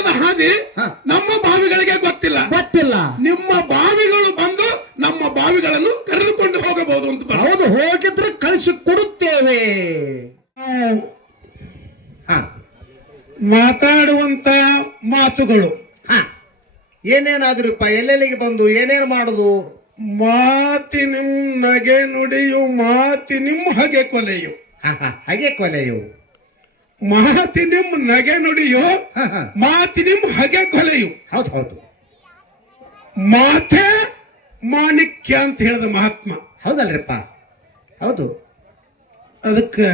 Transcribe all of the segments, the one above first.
ರಾಜ್ಯದ ಹಾದಿ ನಮ್ಮ ಬಾವಿಗಳಿಗೆ ಗೊತ್ತಿಲ್ಲ. ನಿಮ್ಮ ಬಾವಿಗಳು ಬಂದು ನಮ್ಮ ಬಾವಿಗಳನ್ನು ಕರೆದುಕೊಂಡು ಹೋಗಬಹುದು ಅಂತ. ಹೌದು, ಹೋಗಿದ್ರೆ ಕಳಿಸಿ ಕೊಡುತ್ತೇವೆ. ಮಾತಾಡುವಂತ ಮಾತುಗಳು ಏನೇನಾದ್ರಪ್ಪ, ಎಲ್ಲೆಲ್ಲಿಗೆ ಬಂದು ಏನೇನು ಮಾಡುದು? ಮಾತಿನಿಂ ನಗೆ ನುಡಿಯು ಮಾತಿನಿಂ ಹಗೆ ಕೊಲೆಯು. ಹಾಗೆ ಕೊಲೆಯು. ಮಾತಿನಿಂ ನಗೆ ನುಡಿಯು ಮಾತಿನಿಂ ಹಗೆ ಕೊಲೆಯು. ಹೌದು ಹೌದು. ಮಾತೆ ಮಾಣಿಕ್ಯ ಅಂತ ಹೇಳಿದ ಮಹಾತ್ಮ. ಹೌದಲ್ರಿಪ್ಪ, ಹೌದು. ಅದಕ್ಕೆ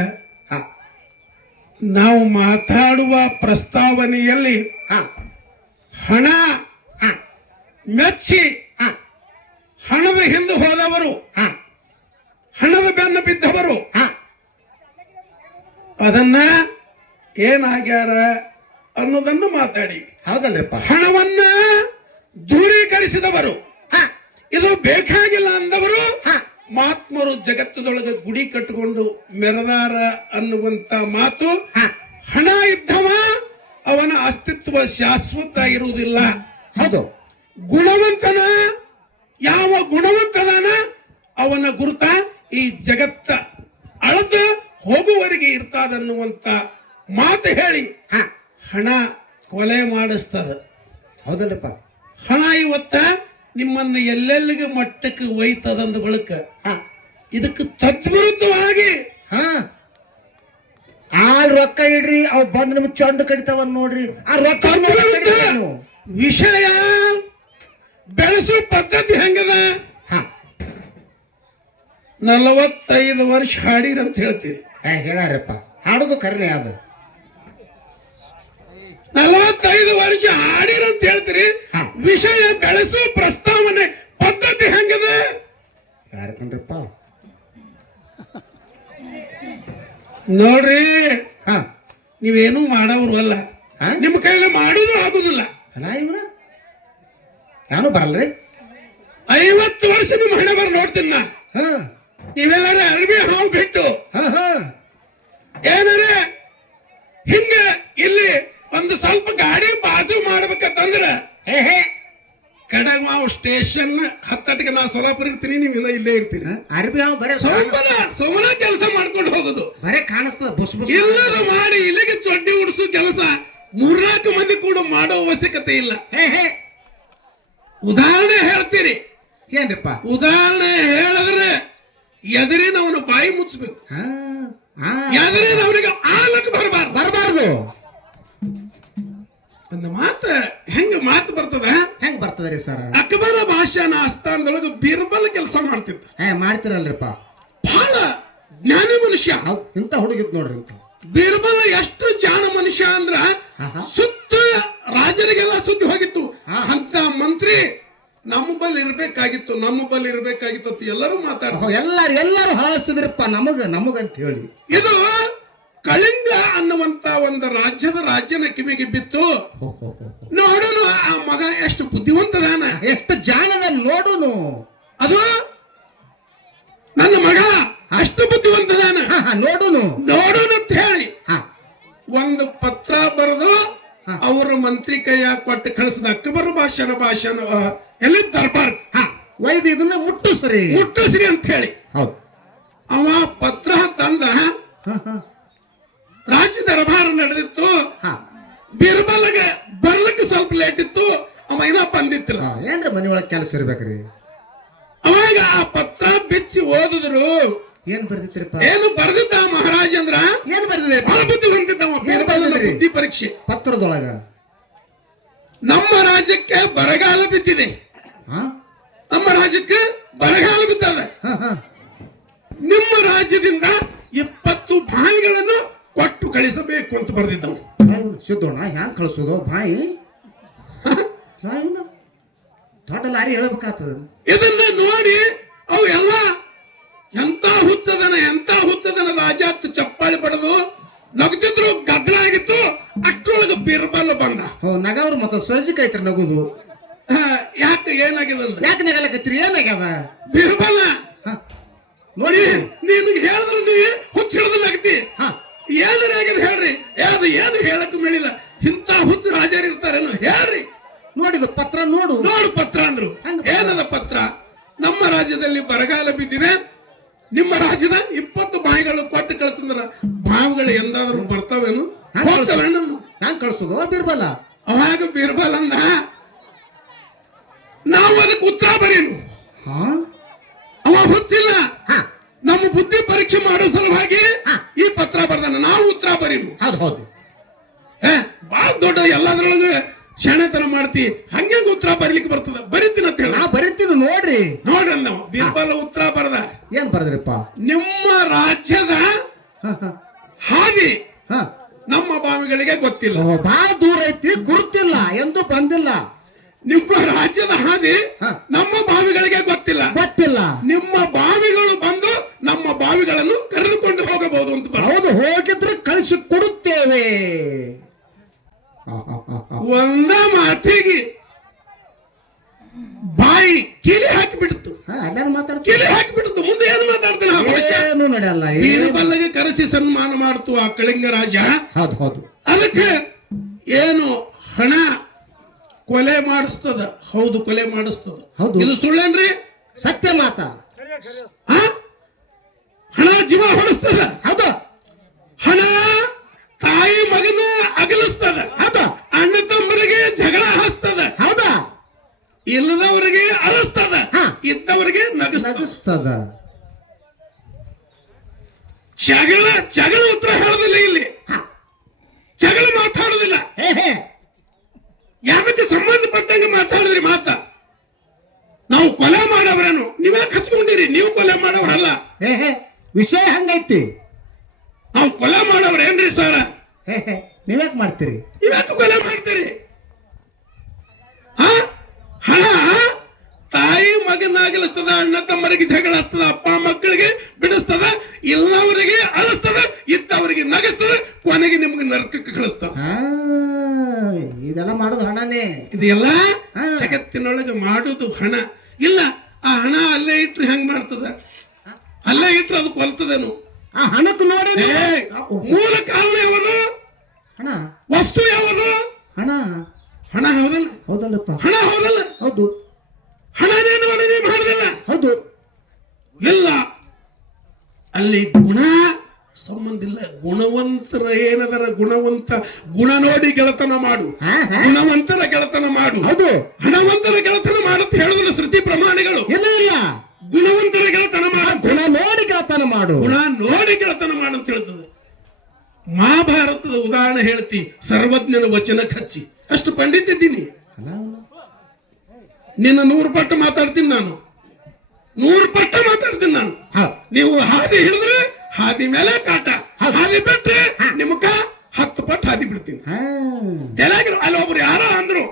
ನಾವು ಮಾತಾಡುವ ಪ್ರಸ್ತಾವನೆಯಲ್ಲಿ ಹಣ ಮೆಚ್ಚಿ ಹಣದ ಹಿಂದೆ ಹೋದವರು, ಹಣದ ಬೆನ್ನು ಬಿದ್ದವರು ಅದನ್ನ ಏನಾಗ್ಯಾರ ಅನ್ನೋದನ್ನು ಮಾತಾಡಿ. ಹೌದಲ್ರಿಪ್ಪ. ಹಣವನ್ನ ದೂರೀಕರಿಸಿದವರು, ಇದು ಬೇಕಾಗಿಲ್ಲ ಅಂದವರು, ಮಹಾತ್ಮರು ಜಗತ್ತದೊಳಗೆ ಗುಡಿ ಕಟ್ಟಿಕೊಂಡು ಮೆರದಾರ ಅನ್ನುವಂತ ಮಾತು. ಹಣ ಇದ್ದವ ಅವನ ಅಸ್ತಿತ್ವ ಶಾಶ್ವತ ಇರುವುದಿಲ್ಲ. ಹೌದು. ಗುಣವಂತನ ಯಾವ ಗುಣವಂತನ ಅವನ ಗುರುತ ಈ ಜಗತ್ತ ಅಳದು ಹೋಗುವವರೆಗೆ ಇರ್ತಾದನ್ನುವಂತ ಮಾತು ಹೇಳಿ ಹಣ ಕೊಲೆ ಮಾಡಿಸ್ತದ. ಹೌದಲ್ರಿಪ್ಪ. ಹಣ ಇವತ್ತ ನಿಮ್ಮನ್ನ ಎಲ್ಲೆಲ್ಲಿಗೆ ಮಟ್ಟಕ್ಕೆ ಒಯ್ತದಂದ ಬಳಿಕ ಇದಕ್ಕೆ ತದ್ವಿರುದ್ಧವಾಗಿ ಆ ರೊಕ್ಕ ಇಡ್ರಿ, ಅವ್ ಬಂದ್ ನಿಮ್ ಚಂಡು ಕಡಿತಾವ ನೋಡ್ರಿ. ಆ ರೊಕ್ಕ ವಿಷಯ ಬೆಳೆಸೋ ಪದ್ಧತಿ ಹೆಂಗದ? 45 ವರ್ಷ ಹಾಡಿರಂತ ಹೇಳ್ತೀರಿ. ಹೇಳಾರಪ್ಪ, ಹಾಡುದು ಕರ್ನೆ ಅದು. 45 ವರ್ಷ ಹಾಡಿರಂತ ಹೇಳ್ತೀರಿ. ವಿಷಯ ಬೆಳೆಸೋ ಪ್ರಸ್ತಾವನೆ ಪದ್ಧತಿ ಹೆಂಗದ? ಯಾರಕಂಡ್ರಪ್ಪ ನೋಡ್ರಿ, ನೀವೇನು ಮಾಡೋರು ಅಲ್ಲ, ನಿಮ್ಮ ಕೈಯಲ್ಲಿ ಮಾಡೋದು ಆಗುದಿಲ್ಲ. ಅಲ್ಲ ಇವ್ರ ಯಾರು ಬರಲ್ರಿ. 50 ವರ್ಷ ನಿಮ್ಮ ಹಣೆ ಬರ ನೋಡ್ತೀನಿ ನಾ. ನೀವೆಲ್ಲಾರ ಅರಬಿ ಹಾವು ಬಿಟ್ಟು ಏನಾರೆ ಹಿಂಗ ಇಲ್ಲಿ ಒಂದು ಸ್ವಲ್ಪ ಗಾಡಿ ಬಾಜು ಮಾಡ್ಬೇಕಂತಂದ್ರ ಕಡಗಾವ್ ಸ್ಟೇಷನ್ ಹತ್ತಟಿಗೆ ನಾ ಸೊಲಾಪುರ ಇರ್ತೀನಿ, ನೀವೆಲ್ಲ ಇಲ್ಲೇ ಇರ್ತೀರ. ಅರಬಿ ಹಾವು ಬರೇ ಸುಮ್ಮನೆ ಕೆಲಸ ಮಾಡ್ಕೊಂಡು ಹೋಗುದು, ಬರೇ ಕಾಣಿಸ್ತದ. ಬುಸ್ ಬುಸ್ ಇಲ್ಲದ ಮಾಡಿ ಇಲ್ಲಿಗೆ ಚೊಡ್ಡಿ ಉಡಿಸೋ ಕೆಲಸ 3-4 ಮಂದಿ ಕೂಡ ಮಾಡೋ ಅವಶ್ಯಕತೆ ಇಲ್ಲ. ಉದಾಹರಣೆ ಹೇಳ್ತೀರಿ. ಏನ್ರಿಪ್ಪ ಉದಾಹರಣೆ ಹೇಳಿದ್ರೆ ಎದುರಿನವನು ಬಾಯಿ ಮುಚ್ಚಬೇಕು, ಎದುರಿನವನಿಗೆ ಆಲಕ್ಕೆ ಬರಬಾರ್ದು. ಒಂದು ಮಾತು ಮಾತು ಬರ್ತದ. ಹೆಂಗ್ ಬರ್ತದ್ರಿ ಸರ್? ಅಕ್ಬರ ಭಾಷಾನ ಆಸ್ಥಾನದೊಳಗೆ ಬೀರ್ಬಲ್ ಕೆಲಸ ಮಾಡ್ತಿದ್ದ. ಮಾಡ್ತಿರಲ್ರಿಪ್ಪ. ಬಹಳ ಜ್ಞಾನಿ ಮನುಷ್ಯ. ಇಂತ ಹುಡುಗಿತ್ ನೋಡ್ರಿ. ಬೀರ್ಬಲ್ ಎಷ್ಟು ಜಾಣ ಮನುಷ್ಯ ಅಂದ್ರ ಸುತ್ತ ರಾಜರಿಗೆಲ್ಲ ಸುದ್ದಿ ಹೋಗಿತ್ತು. ಅಂತ ಮಂತ್ರಿ ನಮ್ಮ ಬಲ್ ಇರ್ಬೇಕಾಗಿತ್ತು ಅಂತ ಎಲ್ಲರೂ ಮಾತಾಡ್ತಾರೆ. ಎಲ್ಲರೂ ಹಾಳಿಸ್ತಿದ್ರಪ್ಪ ನಮಗಂತ ಹೇಳಿ. ಇದು ಕಳಿಂಗ ಅನ್ನುವಂತ ಒಂದು ರಾಜ್ಯನ ಕಿವಿಗೆ ಬಿತ್ತು. ನೋಡೋನು ಆ ಮಗ ಎಷ್ಟು ಬುದ್ಧಿವಂತದಾನ, ಎಷ್ಟು ಜಾಣದ ನೋಡೋನು. ಅದು ನನ್ನ ಮಗ ಅಷ್ಟು ಬುದ್ಧಿವಂತದಾನ, ನೋಡೋನು ಅಂತ ಹೇಳಿ ಒಂದು ಪತ್ರ ಬರೆದು ಅವರ ಮಂತ್ರಿ ಕೈಯ ಕೊಟ್ಟು ಕಳಿಸಿದ. ಅಕ್ಬರ್ ಭಾಷಣ ಎಲ್ಲಿ ದರ್ಬಾರ್ ವೈದ್ಯ ಇದನ್ನ ಮುಟ್ಟಿಸ್ರಿ ಅಂತ ಹೇಳಿ. ಅವ ಪತ್ರ ತಂದ. ರಾಜ್ಯ ದರ್ಬಾರ ನಡೆದಿತ್ತು. ಬೀರ್ಬಲ್ಗೆ ಬರ್ಲಿಕ್ಕೆ ಸ್ವಲ್ಪ ಲೇಟ್ ಇತ್ತು. ಅವ ಏನೋ ಬಂದಿತ್ತಿಲ್ಲ. ಏನ್ರ ಮನಿ ಒಳಗೆ ಕೆಲಸ ಇರ್ಬೇಕ್ರಿ. ಅವಾಗ ಆ ಪತ್ರ ಬಿಚ್ಚಿ ಓದಿದ್ರು. ಏನ್ ಬರ್ದಿತ್ರಪ್ಪ? ಏನು ಬರ್ದಿದ್ದ ಮಹಾರಾಜ ಅಂದ್ರ? ಏನ್ ಬರ್ದಿದೆ? ಬಹಳ ಬುದ್ಧಿ ಹೊಂದಿದ್ದವ. ಬೀರ್ಬಲನ ಬುದ್ಧಿ ಪರೀಕ್ಷೆ ಪತ್ರದೊಳಗ ನಮ್ಮ ರಾಜ್ಯಕ್ಕೆ ಬರಗಾಲ ಬಿದ್ದಿದೆ. ನಮ್ಮ ರಾಜ್ಯಕ್ಕೆ ಬರಗಾಲ ಬಿದ್ದದ. ನಿಮ್ಮ ರಾಜ್ಯದಿಂದ 20 ಬಾಯಿಗಳನ್ನು ಕೊಟ್ಟು ಕಳಿಸಬೇಕು ಅಂತ ಬರ್ದಿದ್ದವು. ಸಿದ್ದೋಣ ಹ್ಯಾಂಗ ಕಳಿಸೋದು ಬಾಯಿ? ದೊಡ್ಡ ಲಾರಿ ಹೇಳ್ಬೇಕಾಗ್ತದ. ಇದನ್ನ ನೋಡಿ ಅವು ಎಲ್ಲ ಎಂತ ಹುಚ್ಚದನ ರಾಜ ಅಂತ ಚಪ್ಪಾಳಿ ಪಡೆದು ನಗ್ತಿದ್ರು. ಗದ್ದಲ ಆಗಿತ್ತು. ಅಷ್ಟರೊಳಗೆ ಬೀರ್ಬಲ್ ಬಂದ. ನಗವ್ರು ಮತ್ತೆ ಸೋಜಿಕ್ ಐತ್ರಿ ನಗುದು. ಯಾಕೆ ಏನಾಗಿದೆ? ಯಾಕೆ ನಗಲಕತ್ರಿ? ಏನಾಗ್ಯದ? ಬೀರ್ಬಲ್ ನೋಡಿ, ನಿನಗೆ ಹೇಳಿದ್ರೆ ನೀ ಹುಚ್ಚ ಹಿಡಿದು ನಗ್ತಿ. ಏನಾರ ಆಗಿದೆ ಹೇಳ್ರಿ. ಏನು ಹೇಳಕ್ ಮೇಳಿಲ್ಲ. ಇಂಥ ಹುಚ್ಚ ರಾಜರು ಇರ್ತಾರೇನು ಹೇಳ್ರಿ. ನೋಡಿದು ಪತ್ರ ನೋಡು. ನೋಡು ಪತ್ರ ಅಂದ್ರು. ಏನದ ಪತ್ರ? ನಮ್ಮ ರಾಜ್ಯದಲ್ಲಿ ಬರಗಾಲ ಬಿದ್ದಿದೆ, ನಿಮ್ಮ ರಾಜ್ಯದ 20 ಬಾವಿಗಳು ಕೊಟ್ಟು ಕಳಿಸಿದ್ರ ಬಾವಿಗಳು ಎಂದಾದ್ರೂ ಬರ್ತಾವೇನು? ಹೋಗ್ತಾವೇನು? ಹ್ಯಾಂಗ ಕಳ್ಸೋದು ಬೀರ್ಬಲ್ಲ? ಅವಾಗ ಬೀರ್ಬಲ್ ಅಂದ, ನಾವು ಅದಕ್ಕೆ ಉತ್ತರ ಬರೀನು. ಅವ ಹುಚ್ಚಿಲ್ಲ, ನಮ್ಮ ಬುದ್ಧಿ ಪರೀಕ್ಷೆ ಮಾಡೋ ಸಲುವಾಗಿ ಈ ಪತ್ರ ಬರ್ದಾನ, ನಾವು ಉತ್ತರ ಬರೀನು. ಹೌದು ಹೌದು. ಬಾಳ ದೊಡ್ಡ ಎಲ್ಲದ್ರೊಳಗೆ ಶಾಣೆತನ ಮಾಡ್ತಿ, ಹಂಗೆ ಉತ್ತರ ಬರೀಲಿಕ್ಕೆ ಬರ್ತದ? ಬರೀತೀನಿ ಅಂತ ಹೇಳ. ನಾ ಬರೀತೀನಿ ನೋಡ್ರಿ. ನೋಡ್ರಿ ಅಂದವ ಬೀರ್ಬಲ್ ಉತ್ತರ ಬರದ. ಏನ್ ಬರ್ದ್ರಿಪ್ಪ? ನಿಮ್ಮ ರಾಜ್ಯದ ಹಾದಿ ನಮ್ಮ ಬಾವಿಗಳಿಗೆ ಗೊತ್ತಿಲ್ಲ. ಬಹಳ ದೂರ ಐತಿ, ಗುರುತಿಲ್ಲ, ಎಂದು ಬಂದಿಲ್ಲ. ನಿಮ್ಮ ರಾಜ್ಯದ ಹಾದಿ ನಮ್ಮ ಬಾವಿಗಳಿಗೆ ಗೊತ್ತಿಲ್ಲ. ನಿಮ್ಮ ಬಾವಿಗಳು ಬಂದು ನಮ್ಮ ಬಾವಿಗಳನ್ನು ಕರೆದುಕೊಂಡು ಹೋಗಬಹುದು ಅಂತ. ಹೌದು, ಹೋಗಿದ್ರೆ ಕಳಿಸಿ ಕೊಡುತ್ತೇವೆ. ಒಂದ ಮಾತಿಗೆ ಬಾಯಿ ಕೀಲಿ ಹಾಕಿಬಿಡ್ತು. ಕೀಲಿ ಹಾಕಿಬಿಡ್ತು. ಮುಂದೆ ಏನು ಮಾತಾಡ್ತಾನೆ? ನಡೆಯಲ್ಲ. ಬೀರ್ಬಲ್ಗೆ ಕರೆಸಿ ಸನ್ಮಾನ ಮಾಡ್ತು ಆ ಕಳಿಂಗ ರಾಜ. ಹೌದು ಹೌದು. ಅದಕ್ಕೆ ಏನು ಹಣ ಕೊಲೆ ಮಾಡಿಸ್ತದ? ಹೌದು, ಕೊಲೆ ಮಾಡಿಸ್ತದ. ಇದು ಸುಳ್ಳೇನ್ರಿ? ಸತ್ಯ ಮಾತ. ಹಣ ಜೀವ ಹೊಡಿಸ್ತದ. ಹೌದು. ಹಣ ತಾಯಿ ಮಗನ ಅಗಲಿಸ್ತದ. ಹೌದು. ಅಣ್ಣ ತಮ್ಮರಿಗೆ ಜಗಳ ಹಸ್ತದ. ಹೌದಾ? ಇಲ್ಲದವರಿಗೆ ಅರಸ್ತದ, ಇದ್ದವರಿಗೆ ನಗಿಸ್ತದ. ಜಗಳ ಉತ್ತರ ಹೇಳೋದಿಲ್ಲ ಇಲ್ಲಿ, ಜಗಳ ಮಾತಾಡೋದಿಲ್ಲ. ಯಾವಕ್ಕೆ ಸಂಬಂಧಪಟ್ಟಂಗೆ ಮಾತಾಡಿದ್ರಿ ಮಾತ. ನಾವು ಕೊಲೆ ಮಾಡವ್ರೇನು? ನೀವೇ ಹಚ್ಕೊಂಡಿರಿ, ನೀವು ಕೊಲೆ ಮಾಡವ್ರಲ್ಲ. ವಿಷಯ ಹಂಗೈತಿ. ನಾವು ಕೊಲೆ ಮಾಡವ್ರೇನ್ರಿ ಸರ್? ನೀವ್ಯಾಕೆ ಮಾಡ್ತೀರಿ? ನೀವ್ಯಾಕೆ ಕೊಲೆ ಮಾಡ್ತೀರಿ? ಹಣ ತಾಯಿ ಮಗನಾಗಲಿಸ್ತದ, ಅಣ್ಣ ತಮ್ಮರಿಗೆ ಜಗಳ ಹಸ್ತದ, ಅಪ್ಪ ಮಕ್ಕಳಿಗೆ ಬಿಡಿಸ್ತದ, ಇಲ್ಲವರಿಗೆ ಅಳಿಸ್ತದ, ಇದ್ದವರಿಗೆ ನಗಿಸ್ತದ, ಕೊನೆಗೆ ನಿಮ್ಗೆ ನರಕಕ್ಕೆ ಕಳಿಸ್ತದ. ಇದೆಲ್ಲ ಮಾಡೋದು ಹಣನೇ. ಇದೆಲ್ಲ ಜಗತ್ತಿನೊಳಗೆ ಮಾಡುದು ಹಣ. ಇಲ್ಲ, ಆ ಹಣ ಅಲ್ಲೇ ಇಟ್ರೆ ಹೆಂಗ್ ಮಾಡ್ತದ? ಅಲ್ಲೇ ಇಟ್ರೆ ಅದು ಕೊಲ್ತದೇನು? ಆ ಹಣಕ್ಕೆ ನೋಡಿ ಮೂಲ ಕಾರಣ ಯಾವುದು? ಹಣ. ವಸ್ತು ಯಾವುದು? ಹಣ. ಹಣ ಹೌದಲ್ಲ? ಹೌದಲ್ಲಪ್ಪ. ಹಣ ಹೌದಲ್ಲ? ಹೌದು. ಹಣನೇನು ನೀವು ಮಾಡಿದಲ್ಲ? ಹೌದು. ಇಲ್ಲ, ಅಲ್ಲಿ ಗುಣ ಸಂಬಂಧ ಇಲ್ಲ. ಗುಣವಂತರ ಏನದರ ಗುಣವಂತ ಗುಣ ನೋಡಿ ಗೆಳತನ ಮಾಡು, ಗುಣವಂತರ ಗೆಳತನ ಮಾಡು. ಹೌದು. ಹಣವಂತರ ಗೆಳತನ ಮಾಡುತ್ತ ಹೇಳಿದ್ರು ಶ್ರುತಿ ಪ್ರಮಾಣಿಗಳು. ಇಲ್ಲ ಇಲ್ಲ, ಗುಣವಂತರ ಗೆಳತನ ಮಾಡು, ಗುಣ ನೋಡಿ ಗೆಳತನ ಮಾಡು, ಗುಣ ನೋಡಿ ಗೆಳತನ ಮಾಡು ಅಂತ ಹೇಳ್ತದೆ. ಮಹಾಭಾರತದ ಉದಾಹರಣೆ ಹೇಳ್ತಿ, ಸರ್ವಜ್ಞನ ವಚನ ಕಚ್ಚಿ. ಅಷ್ಟು ಪಂಡಿತ ಇದ್ದೀನಿ, ನಿನ್ನ 100 ಪಟ್ಟು ಮಾತಾಡ್ತೀನಿ ನಾನು, 100 ಪಟ್ಟು ಮಾತಾಡ್ತೀನಿ ನಾನು. ನೀವು ಹಾದಿ ಹಿಡಿದ್ರೆ ಹಾದಿ ಮೇಲೆ ಕಾಟ, ಹಾದಿ ಬಿಟ್ರೆ ನಿಮಗ 10 ಪಟ್ಟು ಹಾದಿ ಬಿಡ್ತೀನಿ. ಅಲ್ಲಿ ಒಬ್ರು ಯಾರೋ ಅಂದ್ರು,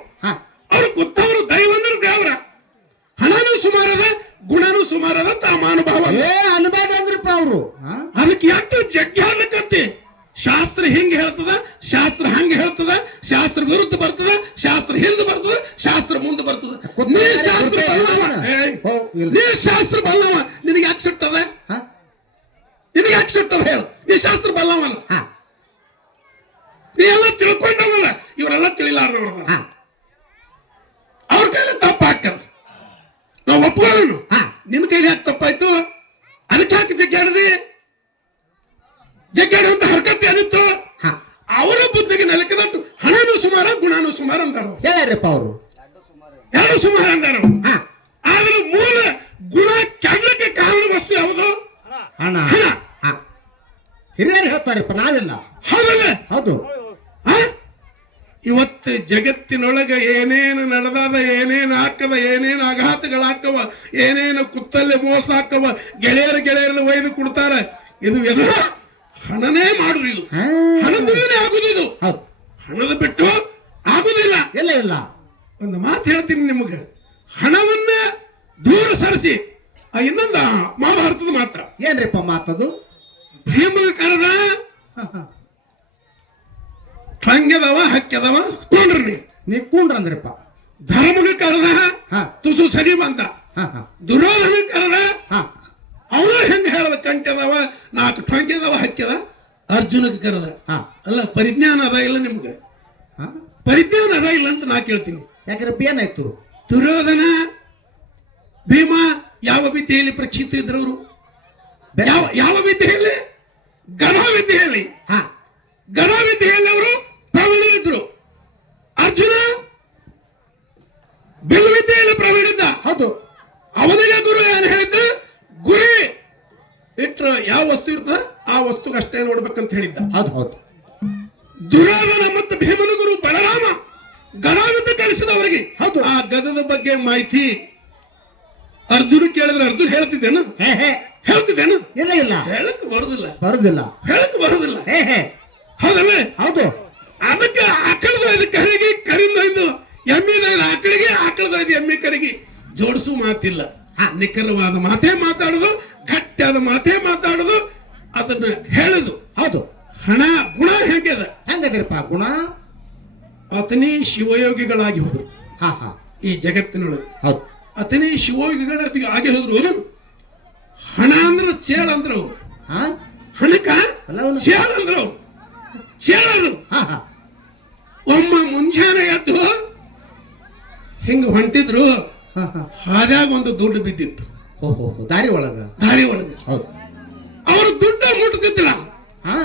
ಅವ್ರು ಗೊತ್ತವರು ದೈವ ಅಂದ್ರೆ ದೇವ್ರ. ಹಣನೂ ಸುಮಾರದ, ಗುಣನೂ ಸುಮಾರದ, ತಾಮಾನುಭಾವ ಅನುಭವ ಅಂದ್ರಪ್ಪ ಅವರು. ಅದಕ್ಕೆ ಎಷ್ಟು ಜಗ್ಗಾಡ್ಲಿಕ್ಕಂತೆ. ಶಾಸ್ತ್ರ ಹಿಂಗ್ ಹೇಳ್ತದ, ಶಾಸ್ತ್ರ ಹಂಗ ಹೇಳ್ತದ, ಶಾಸ್ತ್ರ ವಿರುದ್ಧ ಬರ್ತದ, ಶಾಸ್ತ್ರ ಹಿಂದೆ ಬರ್ತದ, ಶಾಸ್ತ್ರ ಮುಂದೆ ಬರ್ತದ. ನೀ ಶಾಸ್ತ್ರ ಬಲ್ಲವ, ನಿನಗೆ ಯಾಕೆ ಸಿಗ್ತದ? ನಿನಗೆ ಯಾಕೆ ಸಿಗ್ತದ ಹೇಳು? ನೀ ಶಾಸ್ತ್ರ ಬಲ್ಲವಲ್ಲ, ನೀ ಎಲ್ಲ ತಿಳ್ಕೊಂಡವಲ್ಲ. ಇವರೆಲ್ಲ ತಿಳಿಲಾರ್ದವ್ರಲ್ಲ, ಅವ್ರ ಕೈಲಿ ತಪ್ಪ ಹಾಕಲ್ಲ. ನಾವು ಒಪ್ಕೊಳ್ಳೋನು. ನಿನ್ನ ಕೈಲಿ ಯಾಕೆ ತಪ್ಪಾಯ್ತು? ಅದಕ್ಕೆ ಯಾಕೆ ಜಗ್ಗಾಡಿದೆ? ಜಗ್ಗಾಡುವಂತ ಹರಕತ್ತೆ ಅನಿತ್ತು. ಅವರ ಬುದ್ಧಿಗೆ ನೆಲಕದಂಟು ಹಣನೂ ಸುಮಾರ, ಗುಣನೂ ಸುಮಾರ ಅಂದಾರ. ಹೇಳ್ಯಾರಪ್ಪ ಅವರು, ಎರಡು ಸುಮಾರ ಅಂದಾರ. ಆದ್ರೆ ಮೂಲ ಗುಣ ಕೆಡಲಿಕ್ಕೆ ಕಾರಣ ವಸ್ತು ಯಾವುದು? ಹಣ. ಹಿರಿಯರು ಹೇಳ್ತಾರಪ್ಪ, ನಾವೆಲ್ಲ. ಹೌದಲ್ಲ? ಹೌದು. ಇವತ್ತು ಜಗತ್ತಿನೊಳಗೆ ಏನೇನು ನಡೆದಾದ, ಏನೇನು ಹಾಕದ, ಏನೇನು ಆಘಾತಗಳಾಕವ, ಏನೇನು ಕುತ್ತಲ್ಲಿ ಮೋಸ ಹಾಕವ, ಗೆಳೆಯರ ಒಯ್ದು ಕೊಡ್ತಾರ. ಇದು ಎಲ್ಲ ಹಣನೇ ಮಾಡುದು. ಇದು ಹಣದಿಂದನೇ ಆಗುದು. ಇದು ಹಣದ ಬಿಟ್ಟು ಆಗುದಿಲ್ಲ. ಇಲ್ಲ ಇಲ್ಲ. ಒಂದು ಮಾತು ಹೇಳ್ತೀನಿ ನಿಮಗೆ, ಹಣವನ್ನ ದೂರ ಸರಿಸಿ. ಇನ್ನೊಂದು ಮಹಾಭಾರತದ ಮಾತ್ರ. ಏನ್ರಿಪ್ಪ ಮಾತದು? ಭೀಮಗ ಕರೆದ, ಹಂಗೆದವ ಹಕ್ಕೆದವ ಕೊಂಡ್ರಿ ನೀ ಕುಂಡ್ರಂದ್ರಪ್ಪ. ಧರ್ಮಗ ಕರೆದ, ತುಸು ಸರಿ ಬಂದ. ದುರ್ಯೋಧನ ಕರೆದ, ಅವನು ಹೆಂಗ ಹೇಳದ, ಕಂಟೆದವ 4 ಟೊಂಕೆದವ ಹಕ್ಕೆದ. ಅರ್ಜುನಕ್ಕೆ ಕರೆದ. ಅಲ್ಲ, ಪರಿಜ್ಞಾನ ಅದ ಇಲ್ಲ ನಿಮ್ಗೆ? ಹಾ? ಪರಿಜ್ಞಾನ ಅದ ಇಲ್ಲ ಅಂತ ನಾ ಕೇಳ್ತೀನಿ. ಯಾಕಂದ್ರೆ ಏನಾಯ್ತು? ದುರ್ಯೋಧನ ಭೀಮ ಯಾವ ವಿದ್ಯೆಯಲ್ಲಿ ಪ್ರಕ್ಷಿತ ಇದ್ರು ಅವರು? ಯಾವ ವಿದ್ಯೆಯಲ್ಲಿ? ಗದಾ ವಿದ್ಯೆಯಲ್ಲಿ. ಹಾ, ಗದಾ ವಿದ್ಯೆಯಲ್ಲಿ ಅವರು ಪ್ರವೀಣ ಇದ್ರು. ಅರ್ಜುನ ಬಿಲ್ ವಿದ್ಯೆಯಲ್ಲಿ ಪ್ರವೀಣ ಇದ್ದ. ಹೌದು. ಅವನಿಗೆ ಗುರು ಏನು ಹೇಳಿದ್ದ? ಗುರಿ ಇಟ್ರ ಯಾವ ವಸ್ತು ಇರ್ತದ ಆ ವಸ್ತುಗೆ ಅಷ್ಟೇ ನೋಡ್ಬೇಕಂತ ಹೇಳಿದ್ದ. ಹೌದು ಹೌದು. ದುರ್ಯೋಧನ ಮತ್ತು ಭೀಮನ ಗುರು ಬಲರಾಮ ಗದಾಯುದ್ಧ ಕಲಿಸಿದವರಿಗೆ. ಹೌದು. ಆ ಗದದ ಬಗ್ಗೆ ಮಾಹಿತಿ ಅರ್ಜುನ ಕೇಳಿದ್ರೆ ಅರ್ಜುನ್ ಹೇಳ್ತಿದ್ದೇನು? ಹೇ ಹೇ, ಹೇಳ್ತಿದ್ದೇನು? ಇಲ್ಲ ಇಲ್ಲ, ಹೇಳಕ್ ಬರುದಿಲ್ಲ. ಬರುದಿಲ್ಲ. ಹೇಳಕ್ ಬರುದಿಲ್ಲ. ಹೇ ಹೇ, ಹೌದಲ್ಲ? ಹೌದು. ಅದಕ್ಕೆ ಆಕಳದ ಕರಿಗೆ ಕರಿಂದೊಯ್ದು ಎಮ್ಮಿದೊಯ್ದು ಆಕಳಿಗೆ, ಆಕಳದೊಯ್ದು ಎಮ್ಮಿ ಕರಿಗೆ ಜೋಡಿಸು ಮಾತಿಲ್ಲ. ನಿಖರವಾದ ಮಾತೇ ಮಾತಾಡುದು, ಗಟ್ಟಿಯಾದ ಮಾತೇ ಮಾತಾಡುದು, ಅದನ್ನ ಹೇಳುದು. ಹೌದು. ಹಣ ಗುಣ ಹೇಗ್ಯದ? ಹೆಂಗದಿರಪ್ಪ ಗುಣ? ಅತನೇ ಶಿವಯೋಗಿಗಳಾಗಿ ಹೋದ್ರು. ಹಾ ಹಾ, ಈ ಜಗತ್ತಿನೊಳಗೆ ಹೌದು. ಅತನೇ ಶಿವಯೋಗಿಗಳ ಆಗಿ ಹೋದ್ರು. ಹಣ ಅಂದ್ರ ಚೇಳ ಅಂದ್ರ ಅವ್ರು. ಹಾ, ಹಣಕ ಅಲ್ಲ ಅವ್ನು. ಚೇಳ ಅಂದ್ರ ಅವ್ರು. ಚೇಳದು. ಹಾ ಹಾ, ಒಮ್ಮ ಮುಂಜಾನೆ ಎದ್ದು ಹಿಂಗ ಹೊಂಟಿದ್ರು. ಹಾ ಹಾ, ಹಾದ್ಯಾಗ ಒಂದು ದುಡ್ಡು ಬಿದ್ದಿತ್ತು ಹೋ ಹೋ ಹೋ, ದಾರಿ ಒಳಗ. ದಾರಿ ಒಳಗೆ. ಹೌದು. ಅವರು ದುಡ್ಡ ಮುಟ್ತಿದ್ದಿಲ್ಲ. ಹಾ,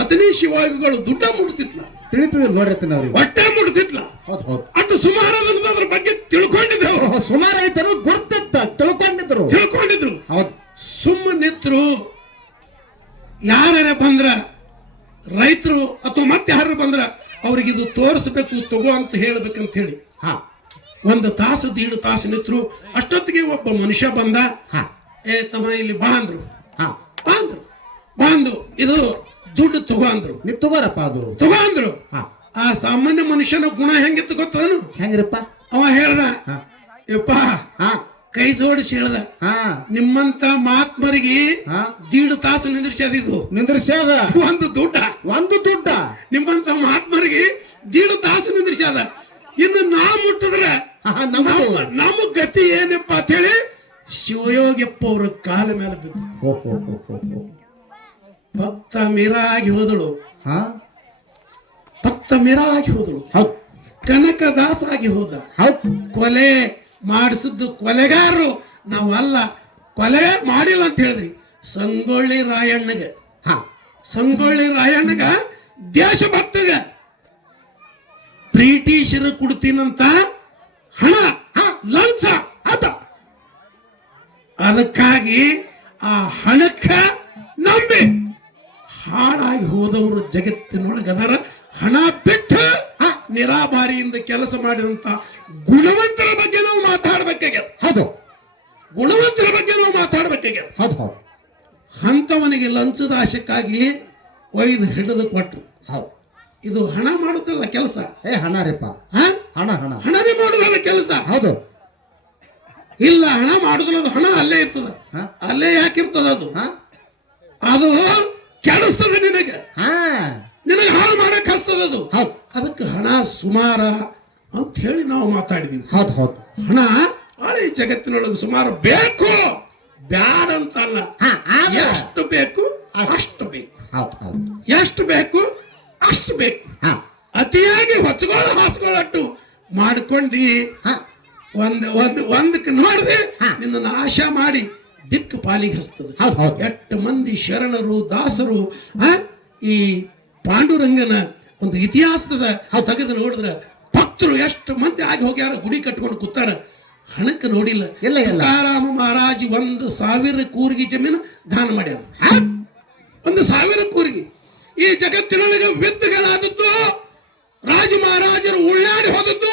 ಅತನೇ ಶಿವಯೋಗಿಗಳು ದುಡ್ಡ ಮುಟ್ತಿದ್ಲ, ತಿಳಿತೀವಿ ನೋಡಿರ್ತೀನಿ ಅವ್ರಿಗೆ. ಹೊಟ್ಟೆ ಮುಟ್ತಿದ್ಲ. ಹೌದು ಹೌದು. ಅಷ್ಟು ಸುಮಾರು ಅದ್ರ ಬಗ್ಗೆ ತಿಳ್ಕೊಂಡಿದ್ರು. ಓಹೋ, ಸುಮಾರು ಐತರು ಗುರ್ತಿತ್ತ, ತಿಳ್ಕೊಂಡಿದ್ರು. ಹೌದು. ಸುಮ್ಮನಿದ್ರು. ಯಾರ ಬಂದ್ರ ರೈತರು ಅಥವಾ ಮತ್ತೆ ಯಾರು ಬಂದ್ರ ಅವ್ರಿಗೆ ಇದು ತೋರಿಸ್ಬೇಕು, ತಗೋ ಅಂತ ಹೇಳ್ಬೇಕಂತ ಹೇಳಿ ಹಾ, ಒಂದು ತಾಸು ದೀಡು ತಾಸು ನಿಂತರು. ಅಷ್ಟೊತ್ತಿಗೆ ಒಬ್ಬ ಮನುಷ್ಯ ಬಂದ. ಹಾ, ಏ ತಮ್ಮ ಇಲ್ಲಿ ಬಾ ಅಂದ್ರು. ಹಾ, ಬಾಂದು ಇದು ದುಡ್ಡು ತಗೋ ಅಂದ್ರು. ನೀವು ತಗೋರಪ್ಪ ಅದು. ತಗೋ ಅಂದ್ರು. ಹಾ, ಆ ಸಾಮಾನ್ಯ ಮನುಷ್ಯನ ಗುಣ ಹೆಂಗಿತ್ತು ಗೊತ್ತದನು? ಹೆಂಗಿರಪ್ಪ? ಅವ ಹೇಳ್ದ, ಹಾ, ಯಪ್ಪ ಹಾ, ಕೈ ಜೋಡಿಸಿ ಹೇಳ್ದ, ಹಾ, ನಿಮ್ಮಂತ ಮಹಾತ್ಮರಿಗೆ ಹಾ, ದೀಡು ತಾಸು ನಿಂದ್ರಿಸೋದಿದು ನಿಂದ್ರಿಸ್ಯಾದ ಒಂದು ದುಡ್ಡ. ಒಂದು ದುಡ್ಡ. ನಿಮ್ಮಂತ ಮಹಾತ್ಮರಿಗೆ ದೀಡು ತಾಸು ನಿಂದ್ರಿಸ್ಯಾದ. ಇನ್ನು ನಾ ಮುಟ್ಟಿದ್ರೆ ನಮ್ಮ ಗತಿ ಏನಪ್ಪ ಅಂತ ಹೇಳಿ ಶಿವಯೋಗಿಯಪ್ಪ ಅವ್ರ ಕಾಲ ಮೇಲೆ ಬಿದ್ದು ಹೋ ಹೋ ಹೋ ಹೋ ಹೋ. ಭಕ್ತ ಮಿರಾಗಿ ಹೋದಳು. ಹಾ, ಭಕ್ತ ಮಿರಾಗಿ ಹೋದಳು. ಹೌದು ಕನಕದಾಸ ಆಗಿ ಹೋದ. ಹೌದು. ಕೊಲೆ ಮಾಡಿಸಿದ್ದು ಕೊಲೆಗಾರರು ನಾವು ಅಲ್ಲ, ಕೊಲೆ ಮಾಡಿಲ್ಲ ಅಂತ ಹೇಳಿದ್ರಿ. ಸಂಗೊಳ್ಳಿ ರಾಯಣ್ಣಗ, ಹಾ, ಸಂಗೊಳ್ಳಿ ರಾಯಣ್ಣಗ ದೇಶಭಕ್ತಗ ಬ್ರಿಟಿಷರು ಕೊಡ್ತೀನಂತ ಹಣ, ಲಂಚ ಆತ. ಅದಕ್ಕಾಗಿ ಆ ಹಣಕ್ಕ ನಂಬಿ ಹಾಳಾಗಿ ಹೋದವರು ಜಗತ್ತಿನೊಳಗದರ. ಹಣ ಬಿಟ್ಟು ನಿರಾಭಾರಿಯಿಂದ ಕೆಲಸ ಮಾಡಿದಂತ ಗುಣವಂತರ ಬಗ್ಗೆ ನಾವು ಮಾತಾಡ್ಬೇಕಾಗ್ಯದ. ಹೌದು. ಗುಣವಂತರ ಬಗ್ಗೆ ನಾವು ಮಾತಾಡ್ಬೇಕಾಗ್ಯದ. ಹೌದು ಹೌದು. ಅಂತವನಿಗೆ ಲಂಚದ ಆಶಕ್ಕಾಗಿ ಒಯ್ದು ಹಿಡಿದು ಕೊಟ್ರು. ಹೌದು. ಇದು ಹಣ ಮಾಡುತ್ತಲ್ಲ ಕೆಲಸ. ಹಣ ರೀಪ. ಹಣ ಹಣ ಹಣನೇ ಮಾಡುದಲ್ಲ ಕೆಲಸ. ಹೌದು. ಇಲ್ಲ ಹಣ ಮಾಡುದಿಲ್ಲ, ಅದು ಹಣ ಅಲ್ಲೇ ಇರ್ತದ. ಅಲ್ಲೇ ಯಾಕಿರ್ತದ ಅದು? ಅದು ಕೆಡಿಸ್ತದೆ ನಿನಗೆ, ನಿನಗೆ ಹಾಳು ಮಾಡಕ್ ಹಸ್ತದ ಅದು. ಅದಕ್ಕೆ ಹಣ ಸುಮಾರ ಅಂತ ಹೇಳಿ ನಾವು ಮಾತಾಡಿದೀವಿ. ಹೌದು ಹೌದು. ಹಣ ಈ ಜಗತ್ತಿನೊಳಗೆ ಸುಮಾರು ಬೇಕು, ಬ್ಯಾಡ ಅಂತಲ್ಲ. ಎಷ್ಟು ಬೇಕು ಅಷ್ಟು ಬೇಕು. ಎಷ್ಟು ಬೇಕು ಅಷ್ಟು ಬೇಕು. ಅತಿಯಾಗಿ ಹೊಚ್ಕೊಳ್ಳೋ ಹಾಸ್ಕೊಳ್ಳಟ್ಟು ಮಾಡ್ಕೊಂಡು ಒಂದಕ್ಕೆ ನೋಡದೆ ನಿನ್ನ ನಾಶ ಮಾಡಿ ದಿಕ್ಕು ಪಾಲಿಗೆ ಹಸ್ತದ. ಎಷ್ಟು ಮಂದಿ ಶರಣರು ದಾಸರು ಈ ಪಾಂಡುರಂಗನ ಒಂದು ಇತಿಹಾಸದ ತೆಗೆದು ನೋಡಿದ್ರೆ ಭಕ್ತರು ಎಷ್ಟು ಮಂದಿ ಆಗಿ ಹೋಗ್ಯಾರ, ಗುಡಿ ಕಟ್ಕೊಂಡು ಕೂತಾರ. ಹಣಕ್ಕೆ ನೋಡಿಲ್ಲ. ತುಕಾರಾಮ ಮಹಾರಾಜ್ 1,000 ಕೂರ್ಗಿ ಜಮೀನು ದಾನ ಮಾಡ್ಯಾರ. 1,000 ಕೂರ್ಗಿ. ಈ ಜಗತ್ತಿನೊಳಗೆ ವಿದ್ಯೆಗಳಾದದ್ದು, ರಾಜ ಮಹಾರಾಜರು ಉಳ್ಳಾಡಿ ಹೋದದ್ದು,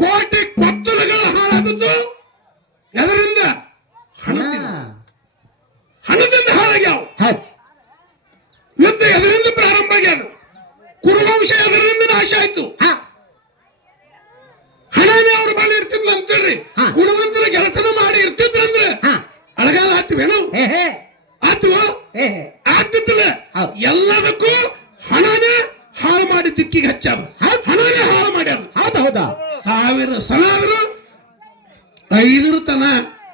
ಕೋಟೆ ಕೊತ್ತಲುಗಳ ಹಾಳಾದದ್ದು ಎದರಿಂದ? ಹಣದಿಂದ ಹಾಳಾಗ್ಯಾವ. ಯುದ್ಧ ಎದರಿಂದ ಪ್ರಾರಂಭ ಆಗ್ಯಾದ? ಕುರುವಂಶ ಎದರಿಂದ ನಾಶ ಆಯ್ತು. ಹಣನೇ ಅವ್ರ ಬಳಿ ಇರ್ತಿದ್ಲ ಅಂತೇಳ್ರಿ. ಗುಣವಂತರ ಗೆಳತನ ಮಾಡಿ ಇರ್ತಿದ್ರಂದ್ರೆ ಅಳಗಾಲ ಹಾಕ್ತಿವೇನು? ಆತ್ವ ಆಗ್ತಿತ್ತಲ್ಲ. ಎಲ್ಲದಕ್ಕೂ ಹಣನೇ ಹಾಳು ಮಾಡಿ ದಿಕ್ಕಿಗೆ ಹಚ್ಚಾರ. ಹಣನೇ ಹಾಳು ಮಾಡ್ಯಾರ. ಹೌದಾ? 1000 ಸಲ ಆದ್ರು 5 ತನ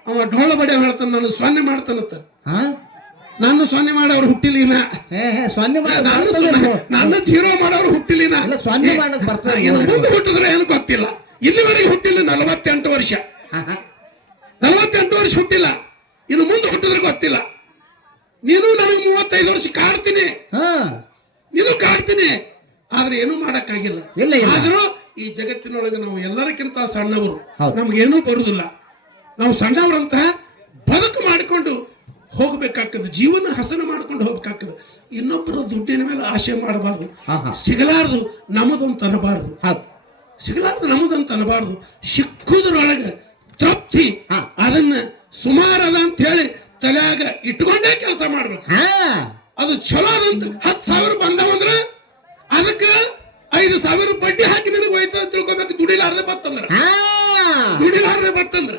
ಅವ ಢೋಳ ಬಡಿಯ ಹೇಳ್ತಾನ, ನಾನು ಸೊನ್ನೆ ಮಾಡ್ತಾನತ್ತ. ನನ್ನ ಸೊನ್ನೆ ಮಾಡೋರು ಹುಟ್ಟಿಲಿನ, ಸೊನ್ನೆ ನನ್ನ ಜೀರೋ ಮಾಡೋರು ಹುಟ್ಟಿಲಿನ. ಸೊನ್ನೆ ಮಾಡಕ್ ಬರ್ತದೆ. ಇನ್ನು ಮುಂದೆ ಹುಟ್ಟಿದ್ರೆ ಏನು ಗೊತ್ತಿಲ್ಲ. ಇಲ್ಲಿವರೆಗೆ ಹುಟ್ಟಿಲ್ಲ 48 ವರ್ಷ. 48 ವರ್ಷ ಹುಟ್ಟಿಲ್ಲ. ಇನ್ನು ಮುಂದೆ ಹುಟ್ಟಿದ್ರೆ ಗೊತ್ತಿಲ್ಲ. ನೀನು ನನಗೆ 35 ವರ್ಷ ಕಾಡ್ತೀನಿ, ನೀನು ಕಾಡ್ತೀನಿ, ಆದ್ರೆ ಏನೂ ಮಾಡಕ್ಕಾಗಿಲ್ಲ. ಆದ್ರೂ ಈ ಜಗತ್ತಿನೊಳಗೆ ನಾವು ಎಲ್ಲರಿಗಿಂತ ಸಣ್ಣವರು, ನಮ್ಗೇನೂ ಬರುದಿಲ್ಲ. ನಾವು ಸಣ್ಣವರಂತ ಬದುಕು ಮಾಡಿಕೊಂಡು ಹೋಗ್ಬೇಕಾಗ್ತದೆ, ಜೀವನ ಹಸನ ಮಾಡ್ಕೊಂಡು ಹೋಗ್ಬೇಕಾಗ್ತದೆ. ಇನ್ನೊಬ್ಬರ ದುಡ್ಡಿನ ಮೇಲೆ ಆಶೆ ಮಾಡಬಾರ್ದು. ಸಿಗಲಾರದು ನಮ್ಮದಂತ ಅನ್ನಬಾರ್ದು, ಸಿಗಲಾರದು ನಮ್ಮದಂತ ಅನ್ನಬಾರ್ದು. ಸಿಕ್ಕುದ್ರೊಳಗೆ ತೃಪ್ತಿ, ಅದನ್ನ ಸುಮಾರದ ಅಂತ ಹೇಳಿ ತಲೆಯಾಗ ಇಟ್ಕೊಂಡೇ ಕೆಲಸ ಮಾಡ್ಬೇಕು. ಅದು ಚಲೋ ಅದಂತ 10,000 ಬಂದವಂದ್ರ ಅದಕ್ಕೆ 5,000 ಬಡ್ಡಿ ಹಾಕಿ ನಿನಗೆ ಹೋಯ್ತದ ತಿಳ್ಕೊಬೇಕು. ದುಡಿಲಾರ್ದೆ ಬರ್ತಂದ್ರ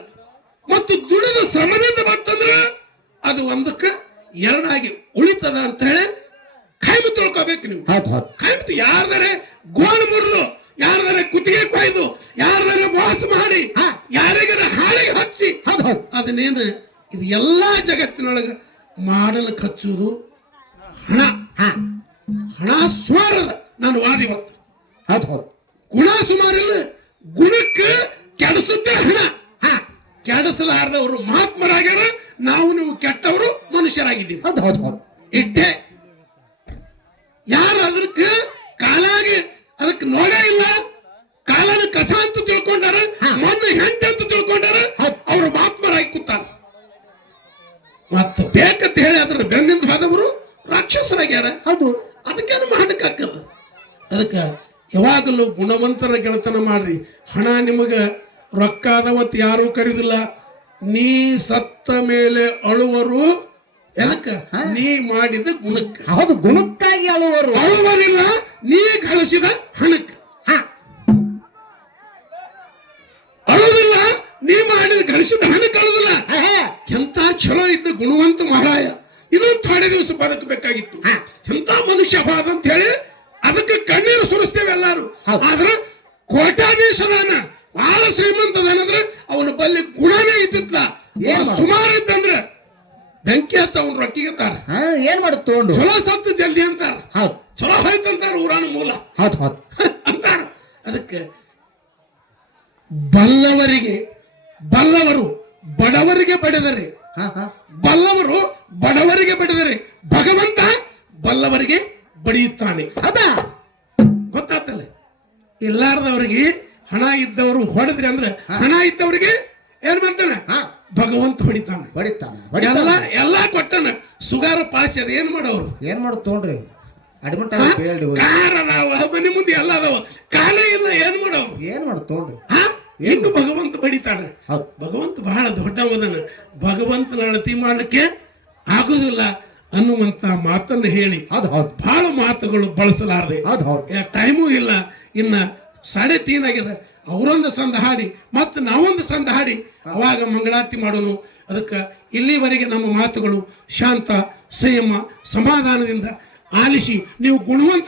ಮತ್ತು ದುಡಿದ ಶ್ರಮದಿಂದ ಬರ್ತಂದ್ರ ಅದು ಒಂದಕ್ಕೆ 2 ಆಗಿ ಉಳಿತದ ಅಂತ ಹೇಳಿ ಕಾಯ್ದು ತಿಳ್ಕೊಬೇಕು ನೀವು. ಕಾಯ್ದು ಯಾರ್ದಾರೆ ಗೋಣ ಮುರಿದು, ಯಾರ್ದಾರೆ ಕುತ್ತಿಗೆ ಕೊಯ್ದು, ಯಾರ್ದಾರೆ ಮೋಸ ಮಾಡಿ, ಯಾರಿಗಾರ ಹಾಳಿಗೆ ಹಚ್ಚಿ, ಅದನ್ನೇನು ಇದು ಎಲ್ಲಾ ಜಗತ್ತಿನೊಳಗೆ ಮಾಡಲು ಹಚ್ಚುವುದು ಹಣ. ಹಣ ಸುಮಾರದ ನಾನು ವಾದ ಇವತ್ತು. ಗುಣ ಸುಮಾರಿಲ್ಲ, ಗುಣಕ್ಕೆ ಕೆಡಿಸುತ್ತೆ ಹಣ. ಕೆಡಿಸಲಾರದವರು ಮಹಾತ್ಮರಾಗ್ಯಾರ, ನೀವು ಕೆಟ್ಟವರು ಮನುಷ್ಯರಾಗಿದ್ದೀವಿ. ಇಟ್ಟೆ ಯಾರು ಅದಕ್ಕೆ ಕಾಲಾಗಿ ಅದಕ್ಕೆ ನೋಡೇ ಇಲ್ಲ, ಕಾಲನ ಕಸ ಅಂತ ತಿಳ್ಕೊಂಡಾರ, ಮಣ್ಣು ಹೆಂಟೆ ಅಂತ ತಿಳ್ಕೊಂಡಾರ, ಅವರು ಮಹಾತ್ಮರಾಗಿ ಕೂತಾರ. ಮತ್ತೆ ಬೇಕಂತ ಹೇಳಿ ಅದ್ರ ಬೆನ್ನಿಂದ ಹೋದವರು ರಾಕ್ಷಸರಾಗ್ಯಾರ. ಅದಕ್ಕೇನು ಮಾಡಕ್ಕಾಗಲ್ಲ. ಅದಕ್ಕೆ ಯಾವಾಗಲೂ ಗುಣವಂತರ ಗೆಳತನ ಮಾಡ್ರಿ. ಹಣ ನಿಮಗ ರೊಕ್ಕ ಆದವತ್ತು ಯಾರು ಕರೀದಿಲ್ಲ. ನೀ ಸತ್ತ ಮೇಲೆ ಅಳುವರು ಎದಕ್ಕ? ನೀ ಮಾಡಿದ ಗುಣಕ್ಕೆ. ಗುಣಕ್ಕಾಗಿ ಅಳುವರಿಲ್ಲ, ನೀ ಗಳಿಸಿದ ಹಣಕ್ಕೆ. ಅಳುವುದಿಲ್ಲ, ನೀ ಮಾಡಿದ ಗಳಿಸಿದ ಹಣಕ್ಕೆ ಅಳುದಿಲ್ಲ. ಎಂತ ಚಲೋ ಇದ್ದ ಗುಣವಂತ ಮಹಾರಾಯ ಇನ್ನೂ ಥೋಡೆ ದಿವಸ ಬದುಕಬೇಕಾಗಿತ್ತು. ಎಂತ ಮನುಷ್ಯ ಹೋದ ಅಂತ ಹೇಳಿ ಅದಕ್ಕೆ ಕಣ್ಣೀರು ಸುರಿಸ್ತೇವೆ ಎಲ್ಲಾರು. ಆದ್ರೆ ಕೋಟ್ಯಾಧೀಶದಾನ, ಬಹಳ ಶ್ರೀಮಂತದಾನಂದ್ರೆ ಅವನ ಬಲ್ಲಿ ಗುಣನೇ ಇದ್ದಿತ್ಲ. ಸುಮಾರು ಇದ್ದಂದ್ರೆ ಬೆಂಕಿ ಹಚ್ಚ ಅವನ್ ರೊಕ್ಕಿಗೆ ತಾರ. ಏನ್ ಮಾಡುತ್ತ ತಗೊಂಡು ಚಲೋ ಸತ್ತು ಜಲ್ದಿ ಅಂತಾರ, ಚಲೋ ಹೋಯ್ತಂತಾರ ಊರಾನ ಮೂಲ ಅಂತಾರ. ಅದಕ್ಕೆ ಬಲ್ಲವರು ಬಡವರಿಗೆ ಬಡಿದರೆ, ಬಲ್ಲವರು ಬಡವರಿಗೆ ಬಡಿದರೆ ಭಗವಂತ ಬಲ್ಲವರಿಗೆ ಬಡಿಯುತ್ತಾನೆ. ಗೊತ್ತಾಗ್ತಲ್ಲ. ಇಲ್ಲಾರ್ದವ್ರಿಗೆ ಹಣ ಇದ್ದವರು ಹೊಡೆದ್ರಿ ಅಂದ್ರೆ ಹಣ ಇದ್ದವರಿಗೆ ಏನ್ ಮಾಡ್ತಾನೆ? ಭಗವಂತ ಹೊಡಿತಾನೆ. ಎಲ್ಲಾ ಕೊಟ್ಟನ. ಸುಗಾರ ಪಾಸಿ ಅದ ಏನ್ ಮಾಡೋರು? ಏನ್ ಮಾಡೋದು ತಗೊಂಡ್ರಿ? ಅಡ್ಮಿಟ್ ಕಾರ್ ಅದಾವ, ಮನೆ ಮುಂದೆ ಎಲ್ಲ ಅದಾವ, ಕಾಲೇ ಇಲ್ಲ, ಏನ್ ಮಾಡೋರು? ಏನ್ ಮಾಡೋದು ತಗೊಂಡ್ರಿ? ಹೆಂಗ ಭಗವಂತ ಬಡಿತಾನೆ. ಭಗವಂತ ಬಹಳ ದೊಡ್ಡವದನ. ಭಗವಂತನ ಅಳತಿ ಮಾಡ್ಲಿಕ್ಕೆ ಆಗುದಿಲ್ಲ ಅನ್ನುವಂತ ಮಾತನ್ನು ಹೇಳಿ ಬಹಳ ಮಾತುಗಳು ಬಳಸಲಾರದೆ ಟೈಮೂ ಇಲ್ಲ. ಇನ್ನ 3:30 ಆಗಿದೆ. ಅವರೊಂದು ಸಂದ ಹಾಡಿ ಮತ್ತೆ ನಾವೊಂದು ಸಂದ ಹಾಡಿ ಅವಾಗ ಮಂಗಳಾರತಿ ಮಾಡೋನು. ಅದಕ್ಕೆ ಇಲ್ಲಿವರೆಗೆ ನಮ್ಮ ಮಾತುಗಳು ಶಾಂತ, ಸಂಯಮ, ಸಮಾಧಾನದಿಂದ ಆಲಿಸಿ ನೀವು ಗುಣವಂತ